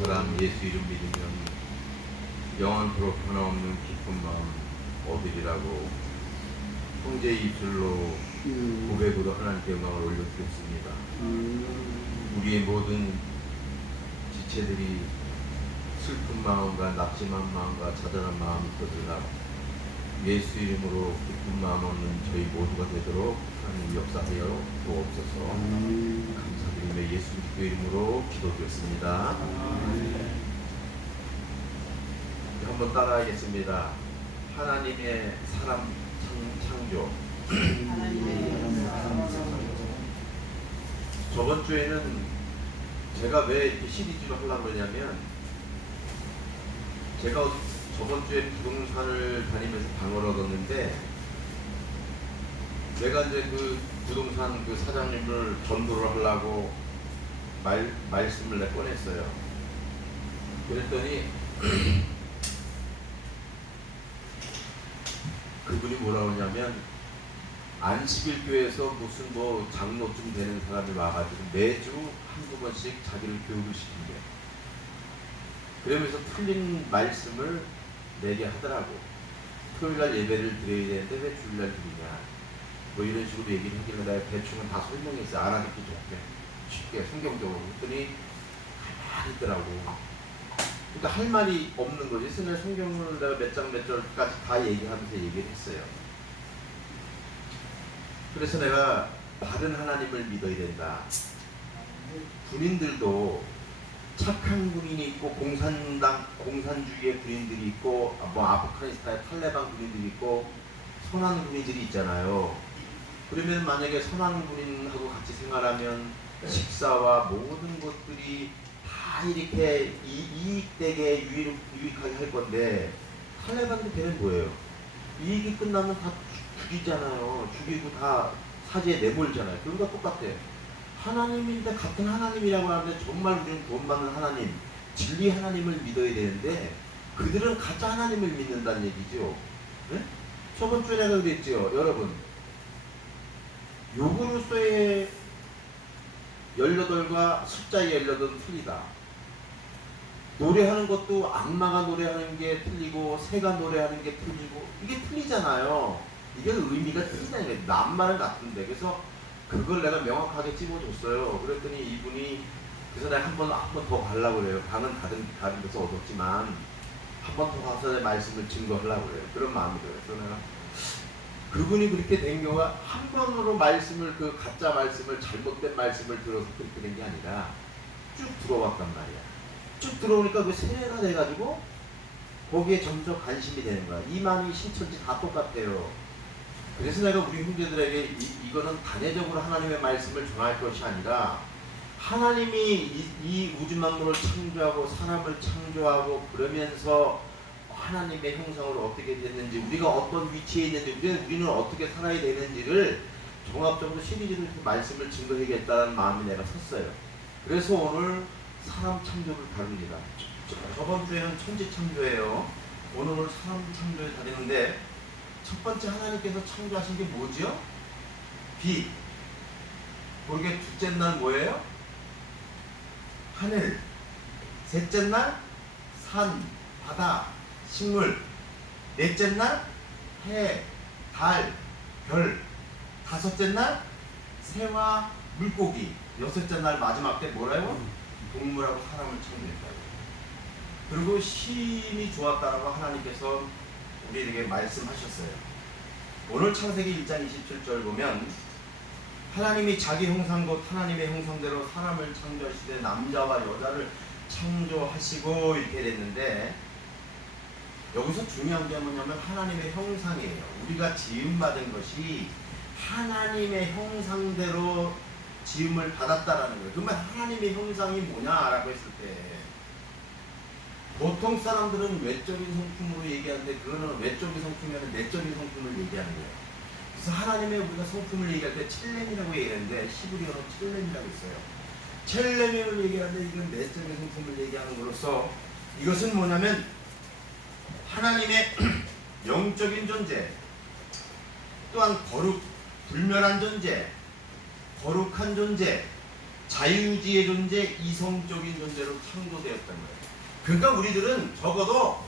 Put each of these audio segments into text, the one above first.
사람 예수 이름 믿으면 영원토록 변함없는 기쁜 마음 얻으리라고 형제의 입술로 고백으로 하나님께 영광을 올려드렸습니다. 우리의 모든 지체들이 슬픈 마음과 낙심한 마음과 자잘한 마음이 있거들나 예수 이름으로 기쁜 마음 얻는 저희 모두가 되도록 하나님 역사하여 주옵소서. 감사드리며 예수 그리스도 이름으로 기도드렸습니다. 한번 따라하겠습니다. 하나님의 사람 창조. 저번 주에는 제가 왜 이렇게 시리즈로 하려고 그러냐면, 제가 저번 주에 부동산을 다니면서 방을 얻었는데, 내가 이제 그 부동산 그 사장님을 전도를 하려고 말씀을 내 꺼냈어요. 그랬더니 그분이 뭐라고 하냐면, 안식일교회에서 무슨 뭐 장로쯤 되는 사람이 와가지고 매주 한두 번씩 자기를 교육을 시킨대. 그러면서 틀린 말씀을 내게 하더라고. 토요일날 예배를 드려야 되는데 왜 주일날 드리냐, 뭐 이런 식으로 얘기를 하길래 내가 대충은 다 설명했어요. 알아듣기 좋게 쉽게 성경적으로. 그랬더니 가만히 있더라고. 그러니까 할 말이 없는 거지. 그래서 내가 성경을 내가 몇 장 몇 절까지 다 얘기하면서 얘기를 했어요. 그래서 내가 바른 하나님을 믿어야 된다. 군인들도 착한 군인이 있고 공산주의의 군인들이 있고, 뭐 아프가니스탄의 탈레반 군인들이 있고 선한 군인들이 있잖아요. 그러면 만약에 선한 군인하고 같이 생활하면 식사와 모든 것들이 다 이렇게 이익되게 유익하게 할 건데, 탈레반도 걔는 뭐예요? 이익이 끝나면 다 죽이잖아요. 죽이고 다 사지에 내몰잖아요. 그런 거 똑같아요. 하나님인데, 같은 하나님이라고 하는데 정말 우리는 구원받는 하나님, 진리 하나님을 믿어야 되는데 그들은 가짜 하나님을 믿는다는 얘기죠. 네? 저번 주에 내가 그랬죠. 여러분, 요구르소의 18과 숫자의 18은 틀리다. 노래하는 것도 악마가 노래하는 게 틀리고 새가 노래하는 게 틀리고, 이게 틀리잖아요. 이게 의미가 틀리다는 거예요. 낱말은 같은데. 그래서 그걸 내가 명확하게 찝어줬어요. 그랬더니 이분이, 그래서 내가 한 번 더 가려고 그래요. 방은 다른 데서 얻었지만 한 번 더 가서 내 말씀을 증거하려고 그래요. 그런 마음이 들어요. 그래서 내가 그분이 그렇게 된 경우가 한 번으로 말씀을, 그 가짜 말씀을, 잘못된 말씀을 들어서 그렇게 된 게 아니라 쭉 들어왔단 말이야. 쭉 들어오니까 그 세뇌가 돼가지고 거기에 점점 관심이 되는 거야. 이만희, 신천지 다 똑같아요. 그래서 내가 우리 형제들에게 이거는 단회적으로 하나님의 말씀을 전할 것이 아니라, 하나님이 이 우주 만물을 창조하고 사람을 창조하고 그러면서 하나님의 형상으로 어떻게 됐는지, 우리가 어떤 위치에 있는지, 우리는 어떻게 살아야 되는지를 종합적으로 시리즈로 말씀을 증거해야겠다는 마음이 내가 섰어요. 그래서 오늘 사람 창조를 다룹니다. 저번 주에는 천지 창조예요. 오늘은 사람 창조를 다루는데, 첫 번째 하나님께서 창조하신 게 뭐죠? 빛. 그게 둘째 날 뭐예요? 하늘. 셋째 날 산, 바다, 식물. 넷째 날 해, 달, 별. 다섯째 날 새와 물고기. 여섯째 날 마지막 때 뭐라고? 동물하고 사람을 창조했다고. 그리고 심히 좋았다라고 하나님께서 우리에게 말씀하셨어요. 오늘 창세기 1장 27절 보면, 하나님이 자기 형상 곧 하나님의 형상대로 사람을 창조하시되 남자와 여자를 창조하시고, 이렇게 됐는데, 여기서 중요한 게 뭐냐면 하나님의 형상이에요. 우리가 지음받은 것이 하나님의 형상대로 지음을 받았다라는 거예요. 그러면 하나님의 형상이 뭐냐라고 했을 때, 보통 사람들은 외적인 성품으로 얘기하는데, 그거는 외적인 성품이면 내적인 성품을 얘기하는 거예요. 그래서 하나님의 우리가 성품을 얘기할 때 첼렘이라고 얘기하는데, 히브리어로 첼렘이라고 있어요. 첼렘을 얘기하는데 이건 내적인 성품을 얘기하는으로써, 이것은 뭐냐면 하나님의 영적인 존재, 또한 불멸한 존재, 거룩한 존재, 자유지의 존재, 이성적인 존재로 창조되었던 거예요. 그러니까 우리들은 적어도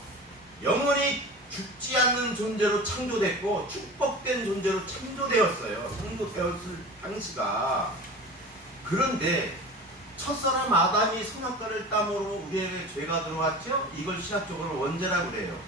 영원히 죽지 않는 존재로 창조됐고 축복된 존재로 창조되었어요. 창조되었을 당시가. 그런데 첫사람 아담이 선악과를 따므로 우리에게 죄가 들어왔죠? 이걸 신학적으로 원죄라고 그래요.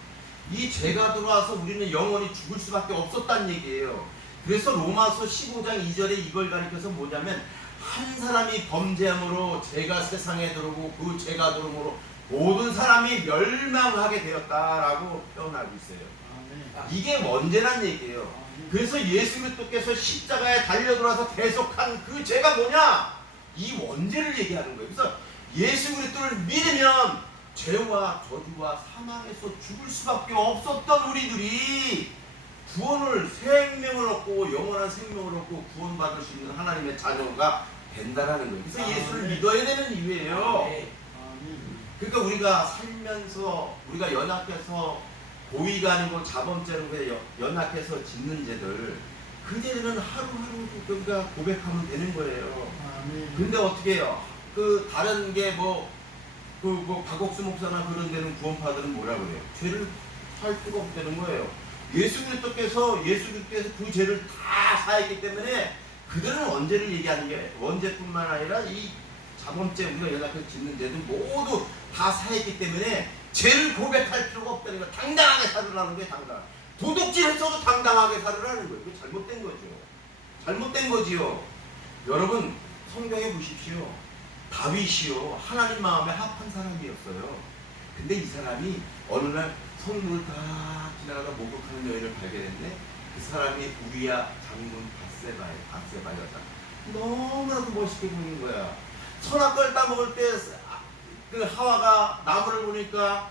이 죄가 들어와서 우리는 영원히 죽을 수밖에 없었다는 얘기예요. 그래서 로마서 15장 2절에 이걸 가리켜서 뭐냐면 한 사람이 범죄함으로 죄가 세상에 들어오고 그 죄가 들어옴으로 모든 사람이 멸망하게 되었다라고 표현하고 있어요. 이게 원죄란 얘기예요. 그래서 예수 그리스도께서 십자가에 달려들어서 대속한 그 죄가 뭐냐? 이 원죄를 얘기하는 거예요. 그래서 예수 그리스도를 믿으면 죄와 저주와 사망에서 죽을 수밖에 없었던 우리들이 구원을, 생명을 얻고 영원한 생명을 얻고 구원받을 수 있는 하나님의 자녀가 된다라는 거예요. 그래서 예수를 믿어야 되는 이유예요. 그러니까 우리가 살면서 우리가 연약해서 고의가 아니고 자범죄로 연약해서 짓는 죄들, 그 죄들은 하루하루 우리가 고백하면 되는 거예요. 근데 어떻게 해요? 그 다른 게 박옥수 목사나 그런 데는 구원파들은 뭐라 그래요? 죄를 할 수가 없다는 거예요. 예수 그리스도께서 그 죄를 다 사했기 때문에 그들은 원죄를 얘기하는 게 원죄뿐만 아니라 이 자범죄 우리가 연약해서 짓는 죄도 모두 다 사했기 때문에 죄를 고백할 필요가 없다는 거예요. 당당하게 살으라는 게 당당. 도둑질 했어도 당당하게 살으라는 거예요. 그게 잘못된 거죠. 잘못된 거지요. 여러분 성경에 보십시오. 다윗이요 하나님 마음에 합한 사람이었어요. 근데 이 사람이 어느 날 성문을 다 지나가다 목욕하는 여인을 발견했네. 그 사람이 우리야 장군 바세바 여자. 너무나도 멋있게 보이는 거야. 선악과를 따먹을 때 그 하와가 나무를 보니까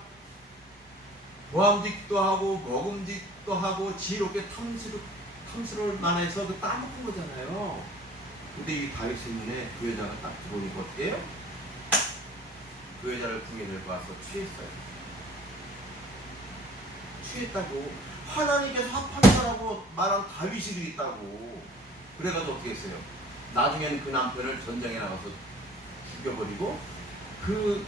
보암직도 하고 먹음직도 하고 지혜롭게 탐스러울 만해서 그 따먹은 거잖아요. 근데 이 다윗의 눈에 그 여자가 딱 들어오니까 어떻게 해요? 그 여자를 궁에 들고 와서 취했어요. 취했다고. 하나님께서 합한다라고 말한 다윗이 있다고. 그래가지고 어떻게 했어요? 나중에는 그 남편을 전장에 나가서 죽여버리고 그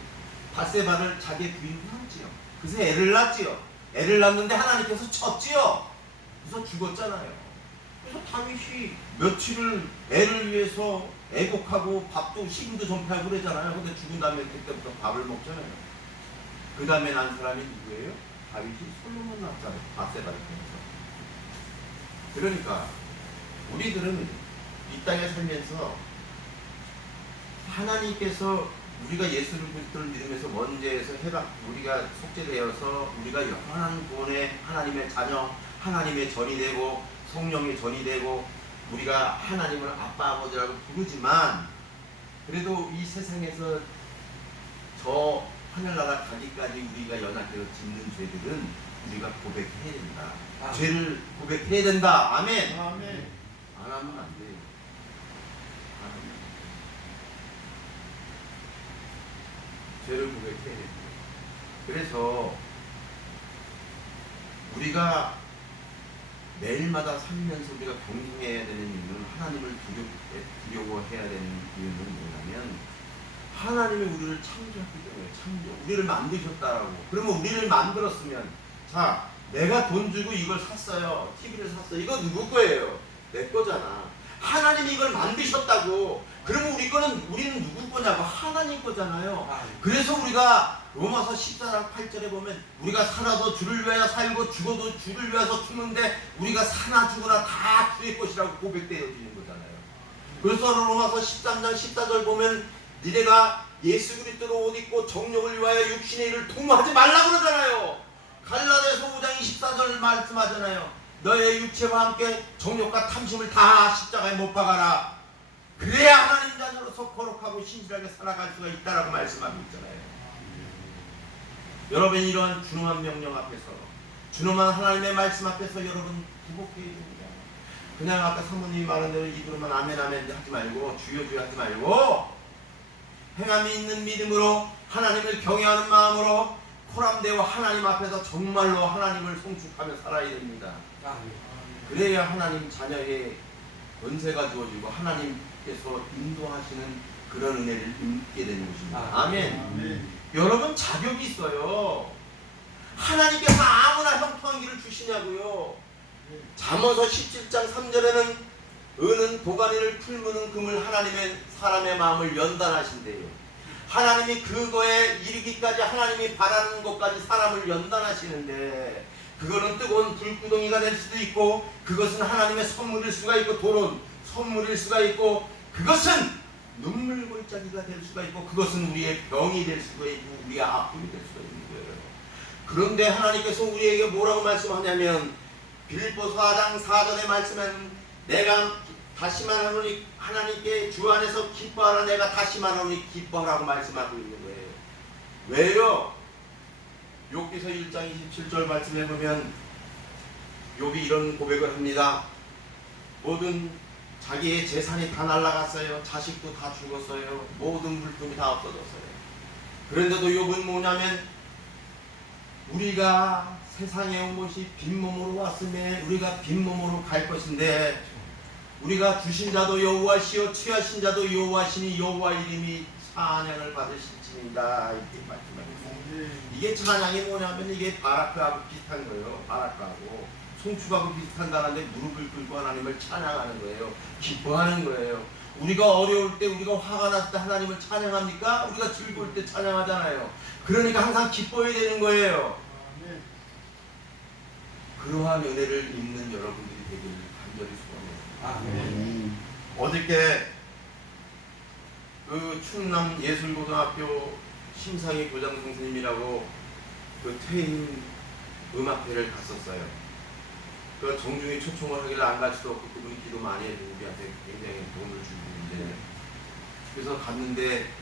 바세바를 자기 부인으로 삼지요. 그래서 애를 낳지요. 애를 낳는데 하나님께서 쳤지요. 그래서 죽었잖아요. 그래서 다윗이 며칠을 애를 위해서 애곡하고 밥도 식음도 전폐하고 그러잖아요. 근데 죽은 다음에 그때부터 밥을 먹잖아요. 그 다음에 난 사람이 누구예요? 다윗이 솔로몬 낳았잖아요. 바세바를 통해서. 그러니까 우리들은 이 땅에 살면서 하나님께서 우리가 예수 그리스도를 믿으면서 원죄에서 우리가 속죄되어서 우리가 영원한 구원의 하나님의 자녀, 하나님의 전이 되고 성령의 전이 되고 우리가 하나님을 아빠 아버지라고 부르지만 그래도 이 세상에서 저 하늘나라 가기까지 우리가 연약해서 짓는 죄들은 우리가 고백해야 된다. 죄를 고백해야 된다. 아멘. 안 하면 안 돼요. 죄를 고백해야 됩니다. 그래서 우리가 매일마다 살면서 우리가 경쟁해야 되는 이유는 하나님을 두려워해야 되는 이유는 뭐냐면 하나님이 우리를 창조했기 때문에 우리를 만드셨다라고. 그러면 우리를 만들었으면 자 내가 돈 주고 이걸 샀어요. TV를 샀어요. 이거 누구 거예요? 내 거잖아. 하나님이 이걸 만드셨다고. 그러면 우리는 누구 거냐고? 하나님 거잖아요. 그래서 우리가 로마서 14장 8절에 보면 우리가 살아도 주를 위하여 살고 죽어도 주를 위해서 죽는데 우리가 사나 죽으나 다 주의 것이라고 고백되어지는 거잖아요. 그래서 로마서 13장 14절 보면 니네가 예수 그리스도로 옷 입고 정욕을 위하여 육신의 일을 통하지 말라고 그러잖아요. 갈라디아서 5장 24절 말씀하잖아요. 너의 육체와 함께 정욕과 탐심을 다 십자가에 못 박아라. 그래야 하나님 자녀로서 거룩하고 신실하게 살아갈 수가 있다라고 말씀하고 있잖아요. 여러분 이러한 준엄한 명령 앞에서 준엄한 하나님의 말씀 앞에서 여러분 구복해야 됩니다. 그냥 아까 사모님이 말한 대로 입으로만 아멘 아멘 하지 말고 주여 주여 하지 말고 행함이 있는 믿음으로 하나님을 경외하는 마음으로 코람되어 하나님 앞에서 정말로 하나님을 송축하며 살아야 됩니다. 그래야 하나님 자녀의 은혜가 주어지고 하나님께서 인도하시는 그 그런 은혜를 입게 되는 것입니다. 아멘. 아멘. 여러분 자격이 있어요. 하나님께서 아무나 형통한 길을 주시냐고요. 잠언서 17장 3절에는 은은 도가니를 풀무는 금을 하나님의 사람의 마음을 연단하신대요. 하나님이 그거에 이르기까지 하나님이 바라는 것까지 사람을 연단하시는데 그거는 뜨거운 불구덩이가 될 수도 있고 그것은 하나님의 선물일 수가 있고 돈은 선물일 수가 있고 그것은 눈물 골짜기가 될 수가 있고 그것은 우리의 병이 될 수가 있고 우리의 아픔이 될 수가 있는 거예요. 그런데 하나님께서 우리에게 뭐라고 말씀하냐면 빌립보 4장 4절의 말씀은 내가 다시 말하노니 하나님께 주 안에서 기뻐하라 내가 다시 말하노니 기뻐하라고 말씀하고 있는 거예요. 왜요? 욥기서 1장 27절 말씀해 보면 욥이 이런 고백을 합니다. 모든 자기의 재산이 다 날아갔어요. 자식도 다 죽었어요. 모든 물품이 다 없어졌어요. 그런데도 욥은 뭐냐면 우리가 세상에 온 것이 빈몸으로 왔음에 우리가 빈몸으로 갈 것인데 우리가 주신 자도 여호와시요 취하신 자도 여호와시니 여호와 이름이 찬양을 받으실지니라 이렇게 말씀하셨어요. 이게 찬양이 뭐냐면 이게 바라크하고 비슷한 거예요. 바라크하고 송축하고 비슷한다는데 무릎을 꿇고 하나님을 찬양하는 거예요. 기뻐하는 거예요. 우리가 어려울 때 우리가 화가 났을 때 하나님을 찬양합니까? 우리가 즐거울 때 찬양하잖아요. 그러니까 항상 기뻐해야 되는 거예요. 그러한 은혜를 입는 여러분들이 되기를 간절히 소원해요. 어저께 그 충남 예술고등학교 심상희 교장 선생님이라고 그 퇴임 음악회를 갔었어요. 그 정중히 초청을 하길래 안 갈 수도 없고 그분이 기도 많이 해주고 우리한테 굉장히 도움을 주고 있는데 그래서 갔는데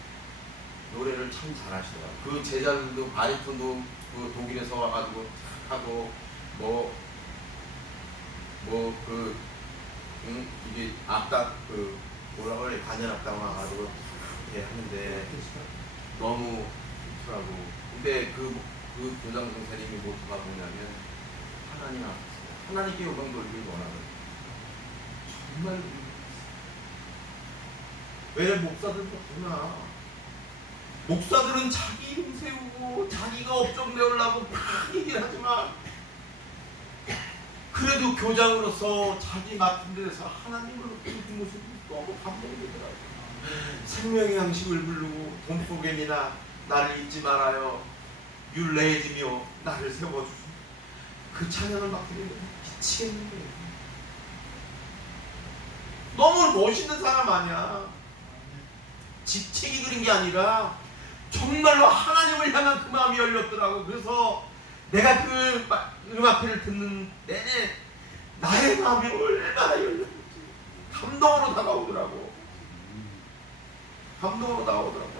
노래를 참 잘하시더라고요. 그 제자들도 바리톤도 그 독일에서 와가지고 하고 이게 악단 뭐라고 그래 관현 악단 와가지고 이렇게 하는데 너무 좋더라고. 근데 그 교장 선생님이 모두가 뭐냐면 하나님 앞에서 하나님께 영광 돌리길 원하는 정말 왜 목사들 그렇구나. 목사들은 자기 이름 세우고 자기가 업적 내으려고 막 얘기를 하지만 그래도 교장으로서 자기 맡은 데서 하나님을 높이는 그 모습이 너무 감동이 되더라고요. 생명의 양식을 부르고 돈포겐이나 나를 잊지 말아요. 율레이즈며 나를 세워주소. 그 찬양을 맡으면 미치겠는 거예요. 너무 멋있는 사람 아니야. 직책이 그린 게 아니라 정말로 하나님을 향한 그 마음이 열렸더라고. 그래서 내가 그 음악회를 듣는 내내 나의 마음이 얼마나 열렸는지 감동으로 다가오더라고. 감동으로 다가오더라고. 그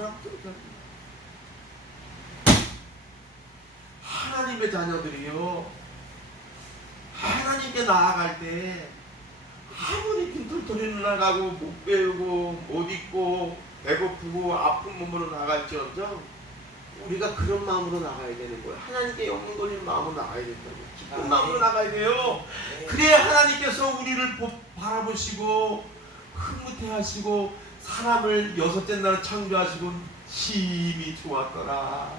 사람 들었잖아. 하나님의 자녀들이요 하나님께 나아갈 때 아무리 빈털터리를 나가고 못 배우고 못 입고 배고프고 아픈 몸으로 나갈지언정 우리가 그런 마음으로 나가야 되는 거예요. 하나님께 영광 돌리는 마음으로 나가야 된다고. 기쁜 마음으로 나가야 돼요. 그래야 하나님께서 우리를 바라보시고 흐뭇해 하시고 사람을 여섯째 날 창조하시고 심히 좋았더라.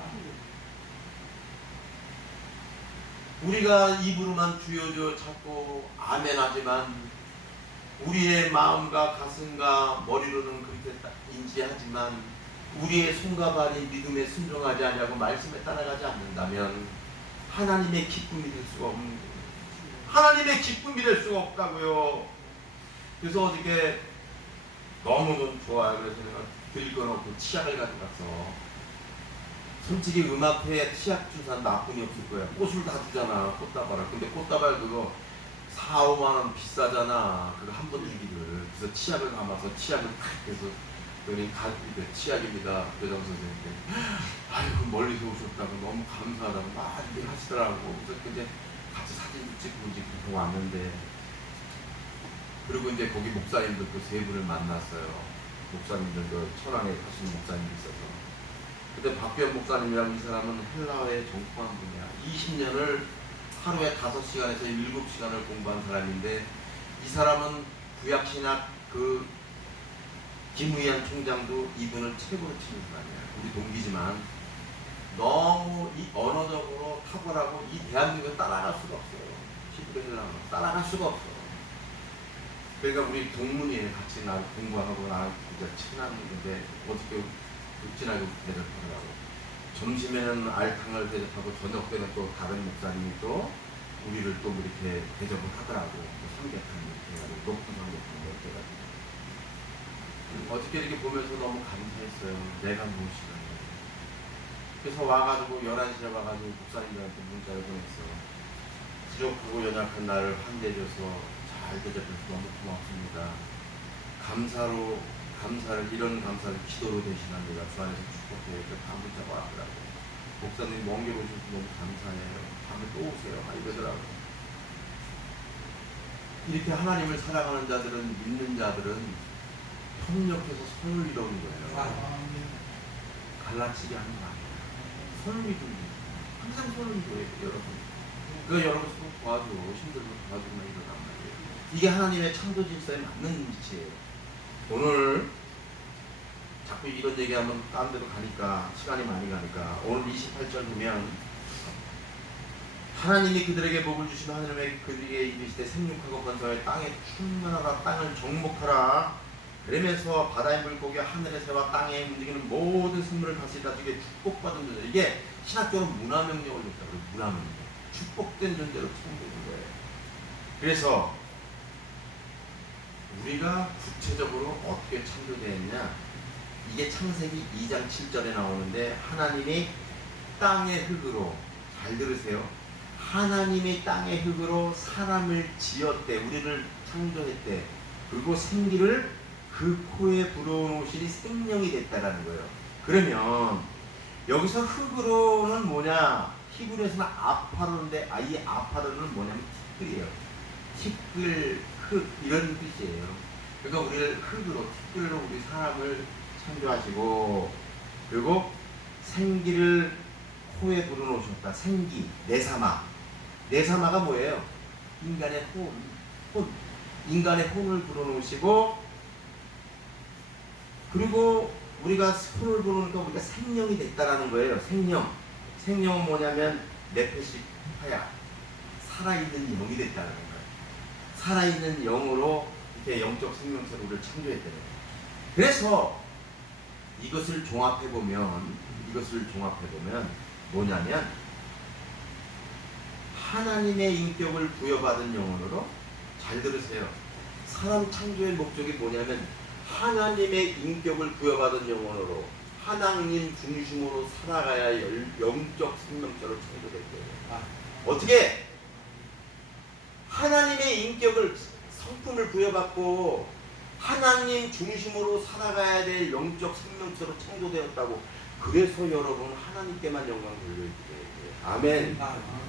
우리가 입으로만 주여 찾고 아멘 하지만 우리의 마음과 가슴과 머리로는 그렇게 인지하지만 우리의 손과 발이 믿음에 순종하지 않냐고 말씀에 따라가지 않는다면 하나님의 기쁨이 될 수가 없는 거예요. 하나님의 기쁨이 될 수가 없다고요. 그래서 어저께 너무 좋아요. 그래서 내가 들거놓고 치약을 가져갔어. 솔직히 음악회에 치약 준 사람 나뿐이 없을 거야. 꽃을 다 주잖아. 꽃다발을. 근데 꽃다발 그거 4, 5만 원 비싸잖아. 그거 한 번 주기를. 그래서 치약을 담아서 치약을 탁 해서 그러니 치약입니다. 교장 선생님께. 아이고 멀리서 오셨다고 너무 감사하다고 막 이렇게 하시더라고. 그래서 이제 같이 사진 찍고 이제 왔는데 그리고 이제 거기 목사님들 그 세 분을 만났어요. 목사님들 그 천안에 가신 목사님이 있어서. 근데 박규현 목사님이라는 이 사람은 헬라어에 정통한 분이야. 20년을 하루에 5시간에서 7시간을 공부한 사람인데 이 사람은 구약신약 그 김의한 총장도 이분을 최고로 치는 사람이야. 우리 동기지만 너무 이 언어적으로 탁월하고 이 대한민국을 따라갈 수가 없어요. 히브리어를 따라갈 수가 없어. 그러니까 우리 동문회 같이 나 공부하고 나랑 진짜 친한데 어떻게 극진하게 대접하더라고. 점심에는 알탕을 대접하고 저녁 때는 또 다른 목사님이 또 우리를 또 이렇게 대접을 하더라고. 삼계탕 이렇게 해가지고 높은 삼계탕 이렇게 해가지고. 어떻게 이렇게 보면서 너무 감사했어요. 내가 무엇이냐. 그래서 와가지고 11시에 와가지고 목사님들한테 문자를 보냈어. 부족하고 연약한 나를 환대해줘서 잘 대접해서 너무 고맙습니다. 감사를 이런 감사를 기도로 대신합니다. 주 안에서 축복해요. 다 문자가 왔더라고. 목사님 먼 길 오셔서 너무 감사해요. 다음에 또 오세요. 막 이러더라고. 이렇게 하나님을 사랑하는 자들은, 믿는 자들은 협력해서 선을 이루는 거예요. 갈라치기 하는 거 아니에요. 선을 이루는 항상 선을 이루어요, 여러분. 그러니까 여러분 서로 도와줘. 힘들면 도와주면 이러란 말이에요. 이게 하나님의 창조 질서에 맞는 위치예요. 오늘 자꾸 이런 얘기하면 딴 데로 가니까 시간이 많이 가니까 오늘 28절 보면 하나님이 그들에게 복을 주시면 하나님의 그들에게 이르시되 생육하고 번성하여 땅에 충만하라 땅을 정복하라 그러면서 바다의 물고기와 하늘의 새와 땅에 움직이는 모든 생물을 다스리라 주게 축복받은 존재. 이게 신학적으로 문화명령을 줬다고. 문화명령. 축복된 존재로 창조된 거예요. 그래서 우리가 구체적으로 어떻게 창조되었냐, 이게 창세기 2장 7절에 나오는데 하나님이 땅의 흙으로, 잘 들으세요, 하나님이 땅의 흙으로 사람을 지었대. 우리를 창조했대. 그리고 생기를 그 코에 불어넣으시니 생명이 됐다라는 거예요. 그러면 여기서 흙으로는 뭐냐, 히브리어에서는 아파로인데 이 아파로는 뭐냐면 티끌이에요. 티끌, 흙 이런 뜻이에요. 그러니까 우리를 흙으로, 티끌로 우리 사람을 창조하시고, 그리고 생기를 코에 불어넣으셨다. 생기, 네사마. 네사마가 뭐예요? 인간의 혼. 인간의 혼을 불어넣으시고, 그리고 우리가 혼을 불어넣으니까 우리가 생명이 됐다라는 거예요. 생명은 뭐냐면 네페시 하야, 살아있는 영이 됐다는 거예요. 살아있는 영으로 이렇게 영적 생명체로 우리를 창조했다는 거예요. 그래서 이것을 종합해보면 뭐냐면 하나님의 인격을 부여받은 영혼으로, 잘 들으세요. 사람 창조의 목적이 뭐냐면 하나님의 인격을 부여받은 영혼으로 하나님 중심으로 살아가야 영적 생명체로 창조될 거예요. 어떻게? 하나님의 인격을, 성품을 부여받고 하나님 중심으로 살아가야 될 영적 생명체로 창조되었다고. 그래서 여러분 하나님께만 영광 돌려드려야 돼요. 아멘.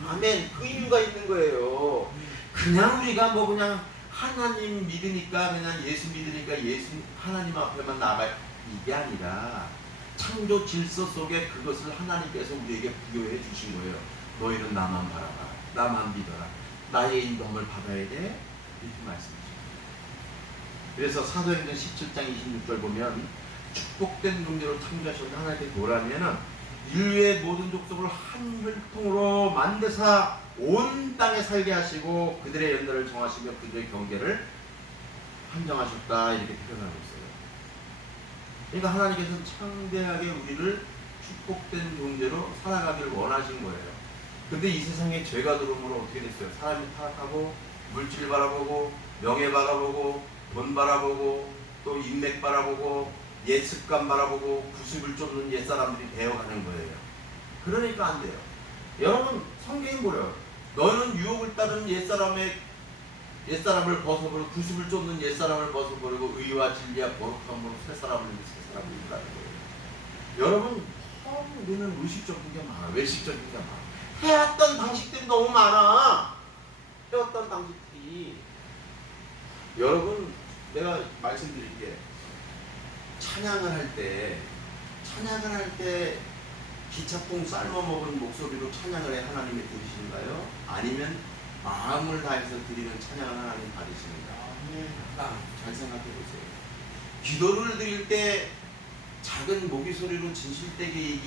아멘. 그 이유가 있는 거예요. 그냥 우리가 뭐 그냥 하나님 믿으니까, 그냥 예수 믿으니까 예수 하나님 앞에만 나가, 이게 아니라 창조 질서 속에 그것을 하나님께서 우리에게 부여해 주신 거예요. 너희는 나만 바라봐, 나만 믿어라, 나의 인도함을 받아야 돼, 이렇게 말씀하십니다. 그래서 사도행전 17장 26절 보면 축복된 존재로 창조하셨던 하나님께 뭐라면은 인류의 모든 족속을 한 혈통으로 만드사 온 땅에 살게 하시고 그들의 연단을 정하시며 그들의 경계를 한정하셨다, 이렇게 표현하고 있어요. 그러니까 하나님께서는 창대하게 우리를 축복된 존재로 살아가기를 원하신 거예요. 근데 이 세상에 죄가 들어오므로 어떻게 됐어요? 사람이 타락하고 물질 바라보고 명예 바라보고 돈 바라보고 또 인맥 바라보고 옛 습관 바라보고 구습을 쫓는 옛 사람들이 되어가는 거예요. 그러니까 안 돼요. 여러분 성경이 뭐래요? 너는 유혹을 따르는 옛사람을 벗어버리고 구습을 쫓는 옛사람을 벗어버리고 의와 진리와 거룩함으로 새 사람을 이루라는 거예요. 여러분 우리는 의식적인 게 많아. 외식적인 게 많아. 해왔던 방식들이 너무 많아. 해왔던 방식들이. 여러분 내가 말씀드릴게. 찬양을 할 때 기차통 삶아 먹은 목소리로 찬양을 해 하나님이 들으시는가요? 아니면 마음을 다해서 드리는 찬양을 하나님 받으시는가? 잘 생각해 보세요. 기도를 드릴 때 작은 모기 소리로 진실되게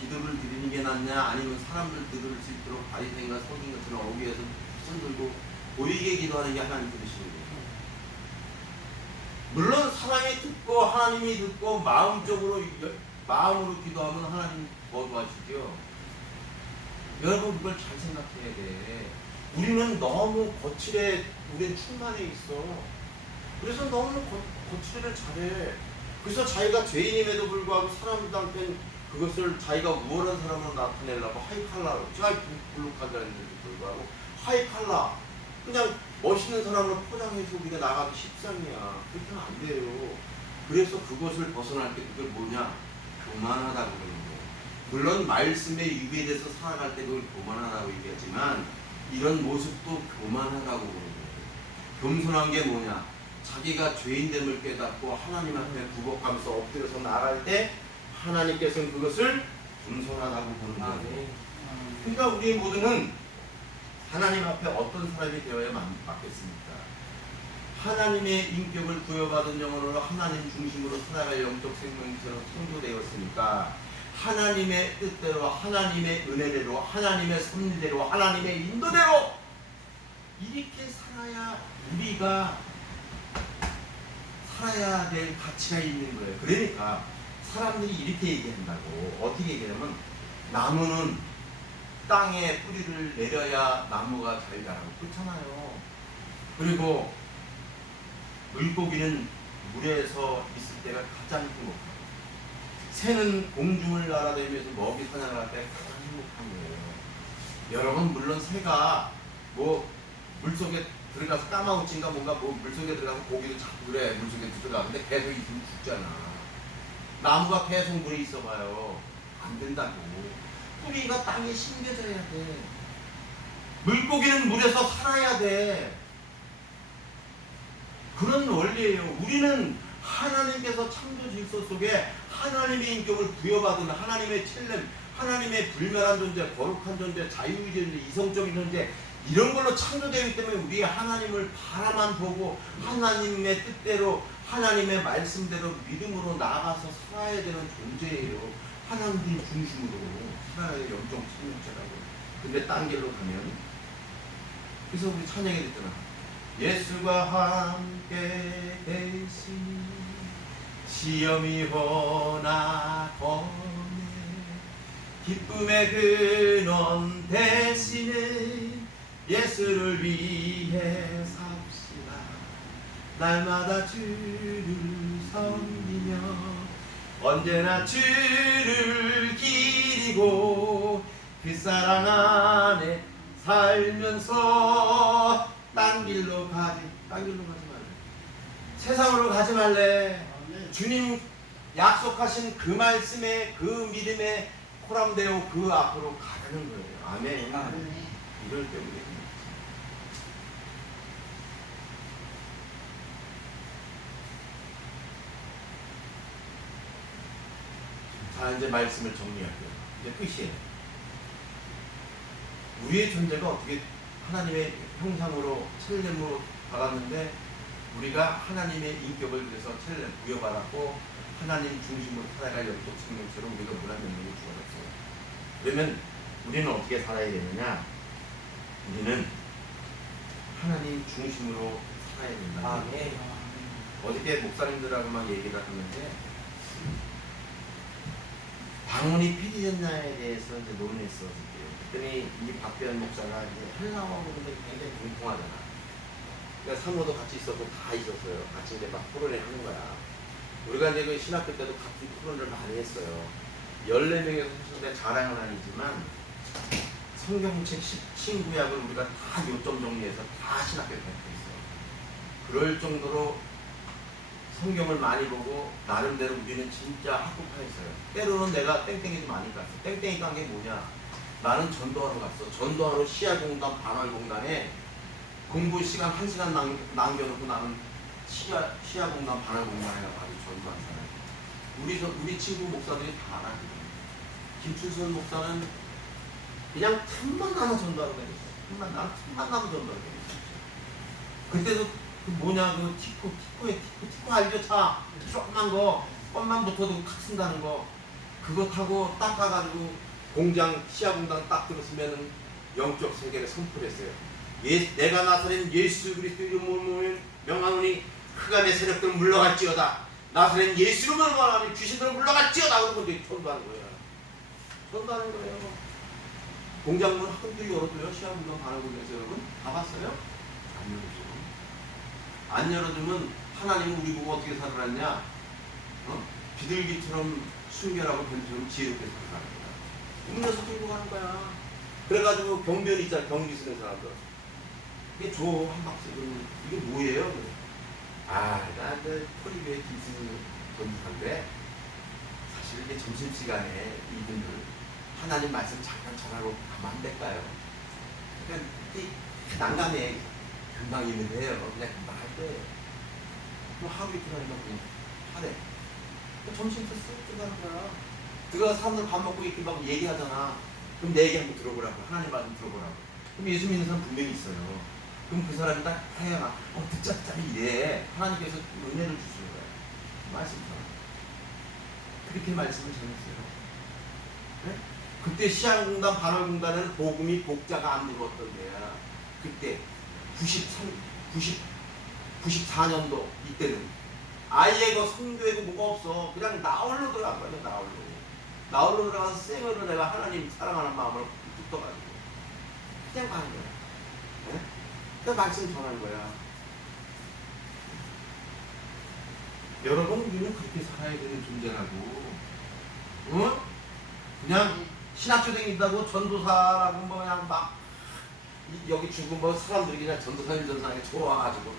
기도를 드리는 게 낫냐, 아니면 사람들 들을 수 있도록 바리새인과 서기관처럼 어귀에서 손 들고 보이게 기도하는 게 하나님 들으시는 거예요. 물론 사람이 듣고 하나님이 듣고 마음으로 기도하면 하나님 더 도와주죠. 여러분 그걸 잘 생각해야 돼. 우리는 너무 거칠에 우리는 충만해 있어. 그래서 너무 거칠을 잘해. 그래서 자기가 죄인임에도 불구하고 사람들한테는 그것을 자기가 우월한 사람으로 나타내려고 하이칼라로, 제가 블루카드라는데도 불구하고 하이칼라, 그냥 멋있는 사람으로 포장해서 우리가 나가기 십상이야. 그렇게는 안 돼요. 그래서 그것을 벗어날 때 그게 뭐냐? 교만하다고 그러는 거예요. 물론 말씀에 위배돼서 살아갈 때 그걸 교만하다고 얘기하지만 이런 모습도 교만하다고 그러는 거예요. 겸손한 게 뭐냐? 자기가 죄인됨을 깨닫고 하나님 앞에 굽어가면서 엎드려서 나갈 때 하나님께서는 그것을 겸손하다고 보는 거예요. 그러니까 우리 모두는 하나님 앞에 어떤 사람이 되어야 맞겠습니까? 하나님의 인격을 부여받은 영혼으로 하나님 중심으로 살아갈 영적 생명체로 창조되었으니까 하나님의 뜻대로, 하나님의 은혜대로, 하나님의 섭리대로, 하나님의 인도대로 이렇게 살아야 우리가 살아야 될 가치가 있는 거예요. 그러니까 사람들이 이렇게 얘기한다고. 어떻게 얘기하냐면 나무는 땅에 뿌리를 내려야 나무가 잘 자라고 그렇잖아요. 그리고 물고기는 물에서 있을 때가 가장 행복하고 새는 공중을 날아다니면서 먹이 사냥을 할 때 가장 행복한 거예요. 여러분 물론 새가 뭐 물속에 들어가서 까마우치인가 뭔가 뭐 물속에 들어가서 고기도 잡고 그래. 물속에 들어가. 근데 계속 있으면 죽잖아. 나무가 계속 물에 있어봐요. 안 된다고. 뿌리가 땅에 심겨져야 돼. 물고기는 물에서 살아야 돼. 그런 원리예요. 우리는 하나님께서 창조 질서 속에 하나님의 인격을 부여받은 하나님의 첼렘, 하나님의 불멸한 존재, 거룩한 존재, 자유의지 존재, 이성적인 존재 이런 걸로 창조되기 때문에 우리가 하나님을 바라만 보고 하나님의 뜻대로 하나님의 말씀대로 믿음으로 나아가서 살아야 되는 존재예요. 하나님 중심으로 살아야 될 영적 생명체라고. 근데 딴 길로 가면 그래서 우리 찬양이 됐잖아. 예수가 함께 계시니 시험이 허나거네 기쁨의 근원 대신에 예수를 위해 삽시다. 날마다 주를 섬기며 언제나 주를 기리고 그 사랑 안에 살면서 딴 길로 가지 말래. 세상으로 가지 말래. 주님 약속하신 그 말씀에 그 믿음에 포함되어 그 앞으로 가는 거예요. 아멘. 이럴 때 우리 자 이제 말씀을 정리할게요. 이제 끝이에요. 우리의 존재가 어떻게 하나님의 형상으로 첼렘으로 받았는데 우리가 하나님의 인격을 그래서 첼렘 부여받았고 하나님 중심으로 살아갈 영적 생명체로 우리가 문화 능력을 주어졌어요. 그러면 우리는 어떻게 살아야 되느냐? 우리는 하나님 중심으로 살아야 된다. 어저께 목사님들하고 막 얘기를 하는데 방언이 필요했냐에 대해서 이제 논의했어. 그랬더니 이 박대현 목사가 이제 헬라어로 굉장히 공통하잖아. 그러니까 사모도 같이 있었고 다 있었어요. 같이 이제 막 토론을 하는 거야. 우리가 이제 그 신학교 때도 같은 토론을 많이 했어요. 14명에서 했는데 자랑은 아니지만 성경책 신구약을 우리가 다 요점 정리해서 다 신학교 때 했어. 그럴 정도로 성경을 많이 보고 나름대로 우리는 진짜 학구파였어요. 때로는 내가 땡땡이도 많이 갔어. 땡땡이 간 게 뭐냐? 나는 전도하러 갔어. 전도하러 시야공단, 반월공단에 공부 시간 1시간 남겨놓고 나는 시야공단, 반월공단에 가서 전도한 사람. 우리 친구 목사들이 다 알아. 김춘선 목사는 그냥 틈만 나면 전도하러 다녔어. 틈만 나면 전도하러 다녔어. 그때도 그 뭐냐 그 티코 알죠? 차 조그만 거 껌만 붙어도 탁 쓴다는 거 그거 타고 딱 가가지고 공장 시야 공장 딱 들었으면은 영적 세계를 선포했어요. 내가 나서낸 예수 그리스도 이름으로 명하노니 흑암의 세력들은 물러갈지어다. 나서낸 예수 이름으로 명하노니 귀신들은 물러갈지어다. 그러고 이제 전도하는 거예요. 전도하는 거예요. 공장문 흔들이 열어줘요. 시야 공장 반응군에서 여러분 다 봤어요? 안 열어줘. 안 열어주면 하나님은 우리 보고 어떻게 살아났냐? 비둘기처럼 순결하고 변처럼 지혜롭게 살아가는 거야. 음료수 들고 가는 거야. 그래가지고 경변이 있잖아. 경기 쓰는 사람들. 이게 한 박스 이게 뭐예요? 나 포리교회 김승우 전도사인데 사실 이게 점심시간에 이분들 하나님 말씀 잠깐 전하러 가면 안 될까요? 그러니까 난감해. 금방 있는데 해요. 그냥 금방 할 거예요. 그럼 하루 이틀 하니까 그냥 하래. 점심 때 쓱 가는 거야. 그가 사람들 밥 먹고 이렇게 막 얘기하잖아. 그럼 내 얘기 한번 들어보라고. 하나님 말씀 들어보라고. 그럼 예수 믿는 사람 분명히 있어요. 그럼 그 사람이 딱 해야 듣자 이래. 하나님께서 은혜를 주시는 거예요. 말씀처럼. 그렇게 말씀을 전했어요. 네? 그때 시한공단 반월공단에는 복음이 복자가 안 들어왔던 데야. 그때 94년도 이때는 아예 그 성교회고 뭐가 없어. 그냥 나홀로 들어간 거야. 나홀로 들어가서 생으로 내가 하나님 사랑하는 마음을 붙어가지고 그냥 가는 거야. 네? 그냥 말씀 전하는 거야. 여러분 우리는 그렇게 살아야 되는 존재라고. 응? 그냥 신학교 다닌다고 전도사라고 뭐 그냥 막 여기 죽은 뭐 사람들이 그냥 전도사님 좋아가지고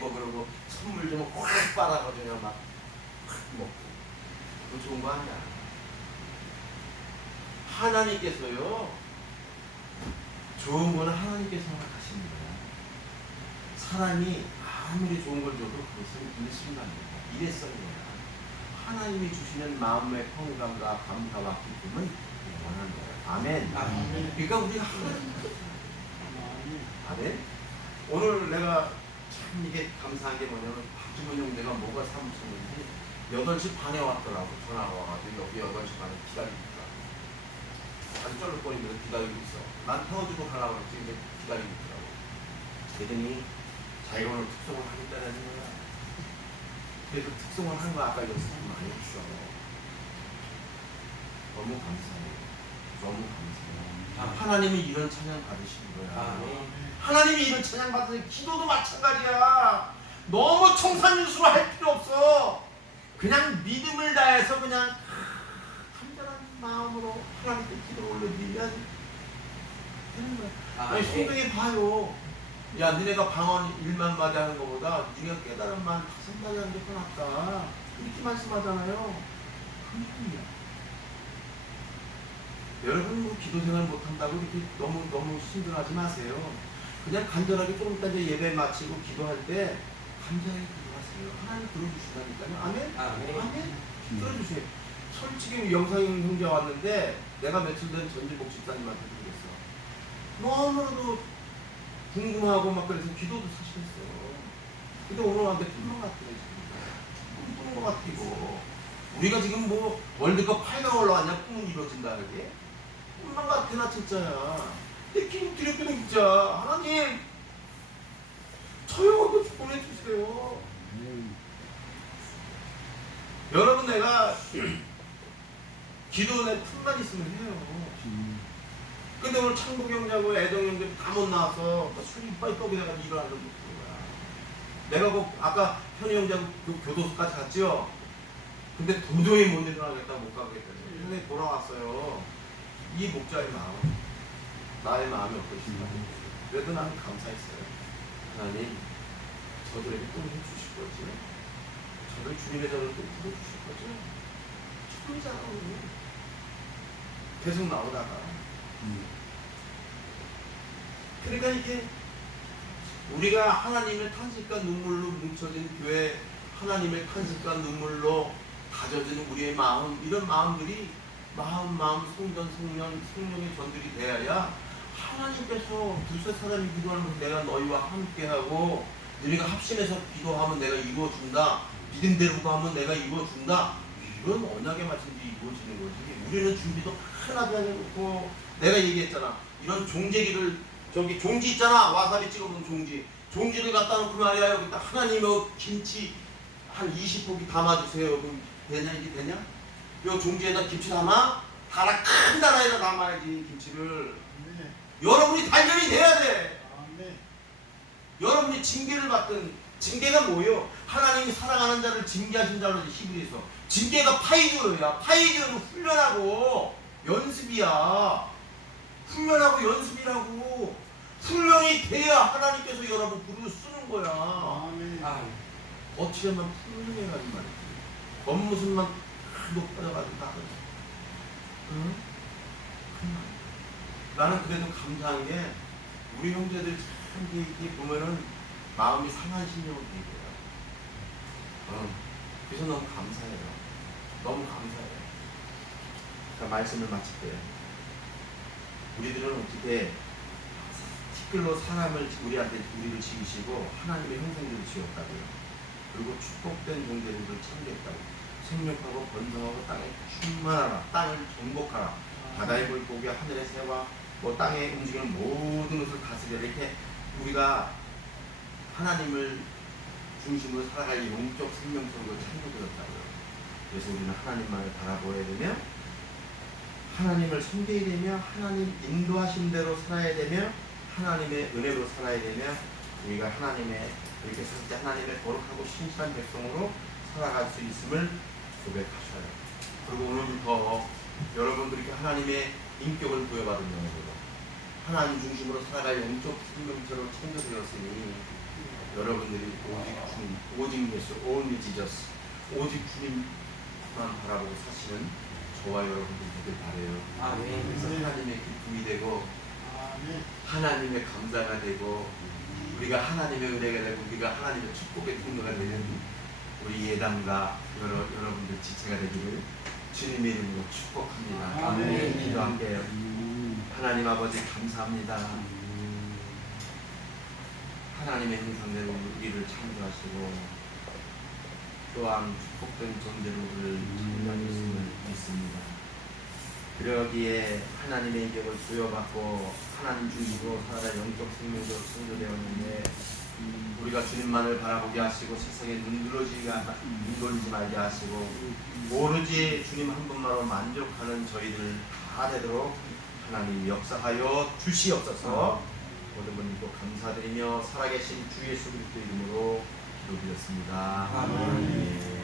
뭐 그러고 선물 좀 확 빨아가지고 그냥 막 먹고 그거 좋은 거 아니야. 하나님께서요 좋은 거는 하나님께서 하시는 거야. 사람이 아무리 좋은 걸 줘도 그것은 일순간입니다. 일회성인 거야. 하나님이 주시는 마음의 평강과 감사와 기쁨은 영원한 거야. 아멘. 그러니까 우리가 아멘. 오늘 내가 참 이게 감사한 게 뭐냐면 박주문 형 내가 뭐가 사무쳤는지 8시 반에 왔더라고. 전화가 와가지고 여기 8시 반에 기다리고 있더라고. 아주 쩔룩거리면서 기다리고 있어. 난 태워주고 가려고 그랬지. 이제 기다리고 있더라고. 그랬더니 자기가 오늘 특송을 하겠다는 거야. 그래도 특송을 한 거 아까 연습 많이 했어. 너무 감사해요. 너무 감사해요. 하나님이 이런 찬양 받으시는 거야. 하나님이 이런 찬양 받으시는 기도도 마찬가지야. 너무 청산유수로 할 필요 없어. 그냥 믿음을 다해서 그냥 간절한 마음으로 하나님께 기도 올려드리면 되는 거야. 아니 성경에 봐요. 야 니네가 방언 1만 마디 하는 것보다 니네가 깨달은 말 5마디 하는 게 더 낫다. 그렇게 말씀하잖아요. 그뿐이야. 여러분 뭐 기도생활 못한다고 이렇게 너무 힘들어하지 마세요. 그냥 간절하게 조금 이따 이제 예배 마치고 기도할 때 간절하게 기도하세요. 하나님 들어주시다니까요. 아멘? 아멘? 들어주세요. 솔직히 영상이 형제 왔는데 내가 며칠 전 전주 목집사님한테 그랬어. 너무나도 궁금하고 막 그래서 기도도 사실 했어. 근데 오늘 왔는데 꿈만 같더래 지금. 꿈 꾼 것 같고. 우리가 지금 뭐 월드컵 8강 올라왔냐 꿈은 이루어진다 그게? 꿈만 같아 진짜야. 근데 기도 드렸거든 진짜. 하나님 저 영혼도 보내주세요. 여러분 내가 기도 내 틈만 있으면 해요. 근데 오늘 창국 형제하고 애동 형제 다 못 나와서 술 이빨 떠고 내가 일어나려고 그런 거야. 내가 그 아까 현희 형제하고 그 교도소까지 갔죠. 근데 도저히 못 일어나겠다 못 가겠다. 근데 돌아왔어요. 이 목자의 마음, 나의 마음이 어떠신가? 그래도 나는 감사했어요. 하나님, 저들에게 또 해주실 거지. 저들 주님의 저를 또 풀어주실 거죠. 처음이잖아 오늘. 계속 나오다가. 그러니까 이게 우리가 하나님의 탄식과 눈물로 뭉쳐진 교회, 하나님의 탄식과 눈물로 다져진 우리의 마음, 이런 마음들이 마음, 성령의 전들이 되어야 하나님께서 두세 사람이 기도하는 것 내가 너희와 함께하고 너희가 합심해서 기도하면 내가 이루어준다. 믿음대로 하면 내가 이루어준다. 이런 언약의 말씀이 이루어지는 거지. 우리는 준비도 하나도 안 해놓고, 내가 얘기했잖아. 이런 종제기를, 저기 종지 있잖아. 와사비 찍어놓은 종지. 종지를 갖다 놓고 말이야. 여기다 하나님의 김치 한 20포기 담아주세요. 그럼 되냐? 이게 되냐? 요 종지에다 김치 담아? 큰 나라에다 담아야지, 김치를. 네. 여러분이 단련이 돼야 돼. 네. 여러분이 징계를 받든, 징계가 뭐예요? 하나님이 사랑하는 자를 징계하신다고 그러지, 히브리서. 징계가 파이드어야. 파이드어는 훈련하고 연습이야. 훈련하고 연습이라고. 훈련이 돼야 하나님께서 여러분 부르고 쓰는 거야. 아멘. 어떻게 하면 훈련해가지고 말이지. 겉모습만 높아져가지고 나는. 응? 나는 그래도 감사한 게, 우리 형제들 참 이렇게 보면은 마음이 상한 심령을 보이고요. 그래서 너무 감사해요. 너무 감사해요. 그러니까 말씀을 마칠게요. 우리들은 어떻게 티끌로 사람을, 우리를 지으시고 하나님의 형상대로 지었다고요. 그리고 축복된 종들을 참겠다고. 생육하고 번성하고 땅에 충만하라. 땅을 정복하라. 바다의 물고기, 하늘의 새와 뭐 땅에 움직이는 모든 것을 다스리라. 이렇게 우리가 하나님을 중심으로 살아갈 영적 생명성으로 창조되었다고요. 그래서 우리는 하나님만을 바라보아야 되며, 하나님을 섬겨야 되며, 하나님 인도하신 대로 살아야 되며, 하나님의 은혜로 살아야 되며, 우리가 하나님의, 이렇게 살 때 하나님의 거룩하고 신실한 백성으로 살아갈 수 있음을 고백하셔요. 그리고 오늘부터 여러분들이 하나님의 인격을 부여받은 영으로 하나님 중심으로 살아갈 영적 생명체로 창조되었으니, 여러분들이 오직 예수, only Jesus, 오직 주님만 바라보고 사시는 저와 여러분들 되길 바래요. 아멘. 그래서 하나님의 기쁨이 되고, 아멘. 하나님의 감사가 되고, 우리가 하나님의 은혜가 되고, 우리가 하나님의 축복의 통로가 되는 우리 예당과 여러분들 지체가 되기를 주님의 이름으로 축복합니다. 아멘. 기도할게요. 하나님 아버지 감사합니다. 하나님의 형상대로 우리를 창조하시고, 또한 축복된 존재로 우리를 창조하셨음을 믿습니다. 그러기에 하나님의 인격을 부여받고 하나님 중심으로 살아갈 영적 생명으로 창조되었는데, 우리가 주님만을 바라보게 하시고 세상에 눈돌리지 말게 하시고, 오로지 주님 한 분만으로 만족하는 저희들 다 되도록 하나님 역사하여 주시옵소서. 모든 분 믿고 감사드리며 살아계신 주 예수 그리스도 이름으로 기도드렸습니다. 아멘. 아멘.